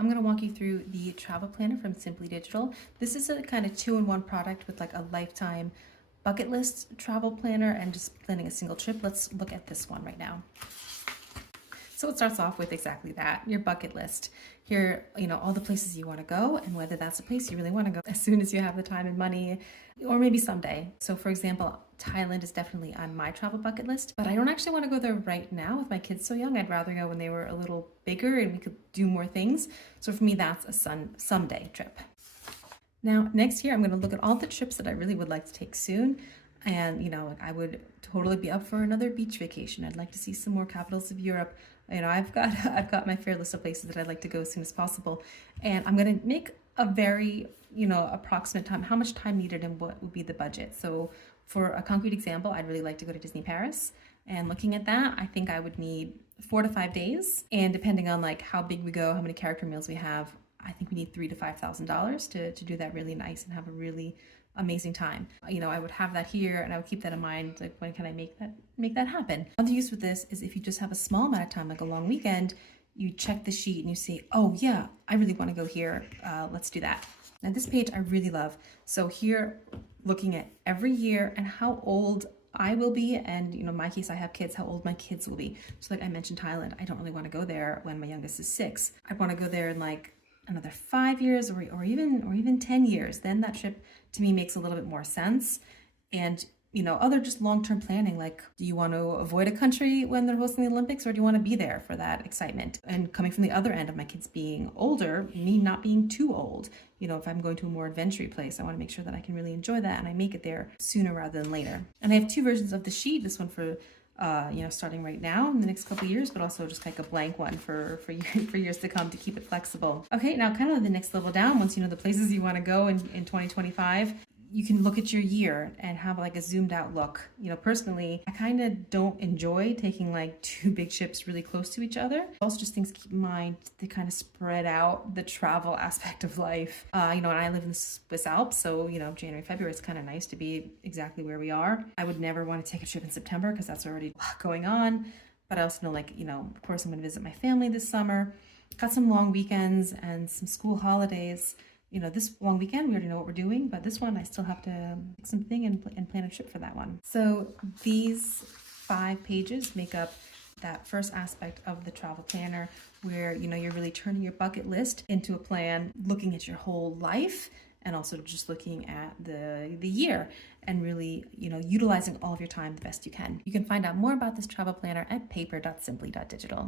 I'm going to walk you through the travel planner from Simply Digital. This is a kind of two-in-one product with like a lifetime bucket list travel planner and just planning a single trip. Let's look at this one right now. So it starts off with exactly that, your bucket list. Here, all the places you want to go and whether that's a place you really want to go as soon as you have the time and money, or maybe someday. So for example, Thailand is definitely on my travel bucket list, but I don't actually want to go there right now with my kids so young. I'd rather go when they were a little bigger and we could do more things. So for me, that's a someday trip. Now, next year, I'm going to look at all the trips that I really would like to take soon. And, I would totally be up for another beach vacation. I'd like to see some more capitals of Europe. I've got my fair list of places that I'd like to go as soon as possible. And I'm going to make a very, approximate time, how much time needed and what would be the budget. So for a concrete example, I'd really like to go to Disney Paris. And looking at that, I think I would need 4 to 5 days. And depending on like how big we go, how many character meals we have, I think we need $3,000 to $5,000 to do that really nice and have a really amazing time. I would have that here and I would keep that in mind. Like, when can I make that happen? Another use with this is if you just have a small amount of time, like a long weekend, you check the sheet and you say, oh yeah, I really want to go here. Let's do that. Now this page I really love. So here, looking at every year and how old I will be, and in my case I have kids, how old my kids will be. So like I mentioned Thailand, I don't really want to go there when my youngest is 6. I want to go there in like another 5 years or even 10 years. Then that trip to me makes a little bit more sense. And other just long-term planning, like, do you want to avoid a country when they're hosting the Olympics, or do you want to be there for that excitement? And coming from the other end of my kids being older, me not being too old, if I'm going to a more adventure place, I want to make sure that I can really enjoy that and I make it there sooner rather than later. And I have 2 versions of the sheet, this one for starting right now in the next couple of years, but also just like a blank one for years to come to keep it flexible. Okay, now kind of the next level down, once you know the places you want to go in 2025, you can look at your year and have like a zoomed out look. Personally, I kind of don't enjoy taking like 2 big trips really close to each other. Also just things to keep in mind to kind of spread out the travel aspect of life. And I live in the Swiss Alps, so January, February, it's kind of nice to be exactly where we are. I would never want to take a trip in September because that's already a lot going on. But I also know of course I'm going to visit my family this summer. Got some long weekends and some school holidays. This long weekend, we already know what we're doing, but this one, I still have to pick something and plan a trip for that one. So these 5 pages make up that first aspect of the travel planner where, you're really turning your bucket list into a plan, looking at your whole life, and also just looking at the year and really, utilizing all of your time the best you can. You can find out more about this travel planner at paper.simply.digital.